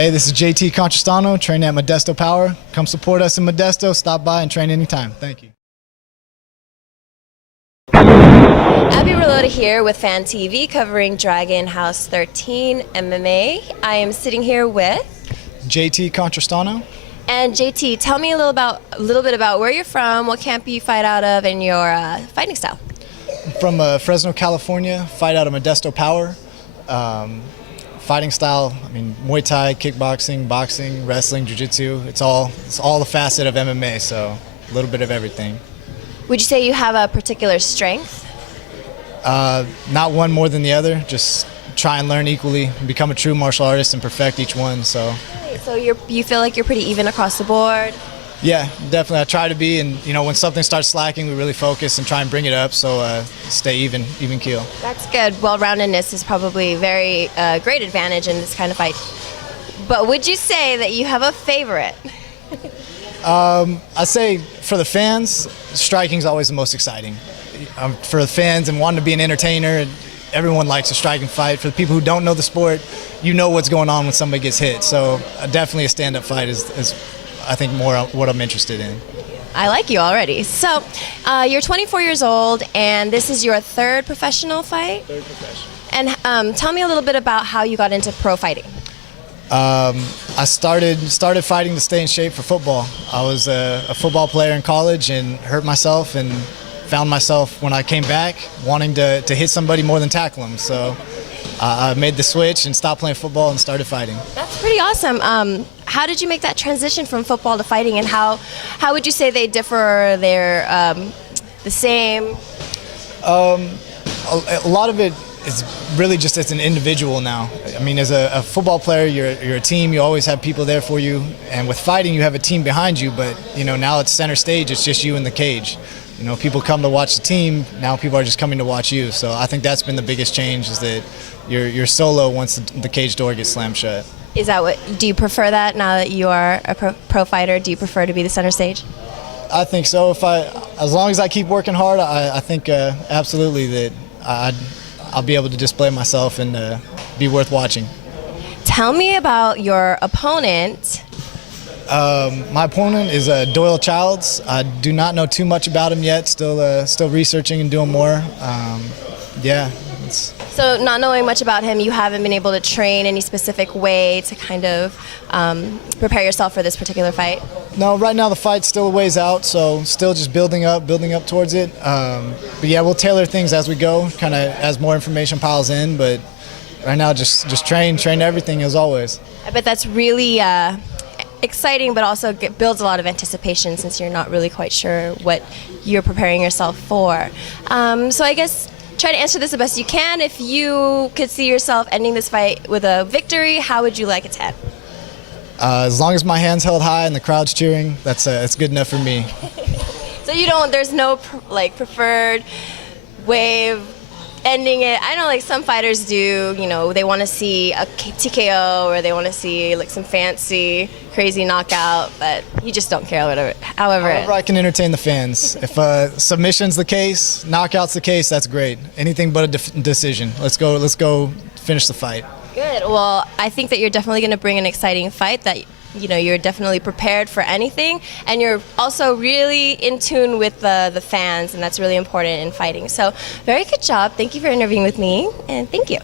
Hey, this is JT Contrastano, training at Modesto Power. Come support us in Modesto, stop by and train anytime. Thank you. Aby Rulloda here with FANTV covering Dragon House 13 MMA. I am sitting here with JT Contrastano. And JT, tell me a little bit about where you're from, what camp you fight out of, and your fighting style. I'm from Fresno, California, fight out of Modesto Power. Fighting style, I mean, Muay Thai, kickboxing, boxing, wrestling, jiu-jitsu. It's all the facet of MMA, so a little bit of everything. Would you say you have a particular strength? Not one more than the other, just try and learn equally, become a true martial artist and perfect each one. So you feel like you're pretty even across the board? Yeah, definitely. I try to be, and when something starts slacking, we really focus and try and bring it up, so stay even keel. That's good. Well-roundedness is probably a very great advantage in this kind of fight. But would you say that you have a favorite? I say for the fans, striking is always the most exciting. For the fans and wanting to be an entertainer, everyone likes a striking fight. For the people who don't know the sport, you know what's going on when somebody gets hit. So definitely a stand-up fight is I think more what I'm interested in. I like you already. So you're 24 years old, and this is your third professional fight? Third professional. And tell me a little bit about how you got into pro fighting. I started fighting to stay in shape for football. I was a football player in college and hurt myself, and found myself when I came back wanting to hit somebody more than tackle them. So I made the switch and stopped playing football and started fighting. That's pretty awesome. How did you make that transition from football to fighting, and how would you say they differ? They're the same? A lot of it is really just as an individual now. I mean, as a football player, you're a team. You always have people there for you, and with fighting, you have a team behind you. But now it's center stage. It's just you in the cage. People come to watch the team. Now people are just coming to watch you. So I think that's been the biggest change, is that you're solo once the cage door gets slammed shut. Is that do you prefer that now that you are a pro fighter? Do you prefer to be the center stage? I think so. As long as I keep working hard, I think absolutely that I'll be able to display myself and be worth watching. Tell me about your opponent. My opponent is Doyle Childs. I do not know too much about him yet. Still researching and doing more. Yeah. So not knowing much about him, you haven't been able to train any specific way to kind of prepare yourself for this particular fight? No, right now the fight's still a ways out, so still just building up towards it. But yeah, we'll tailor things as we go, kind of as more information piles in. But right now, just train everything as always. I bet that's really exciting, but also builds a lot of anticipation, since you're not really quite sure what you're preparing yourself for. So I guess try to answer this the best you can. If you could see yourself ending this fight with a victory, how would you like it to end? As long as my hand's held high and the crowd's cheering, that's good enough for me. So there's no preferred way of ending it. I know some fighters do, they want to see a TKO, or they want to see some fancy, crazy knockout, but you just don't care however I can entertain the fans. If submission's the case, knockout's the case, that's great. Anything but a decision. Let's go finish the fight. Good. Well, I think that you're definitely going to bring an exciting fight, that you're definitely prepared for anything, and you're also really in tune with the fans, and that's really important in fighting. So very good job. Thank you for interviewing with me, and thank you.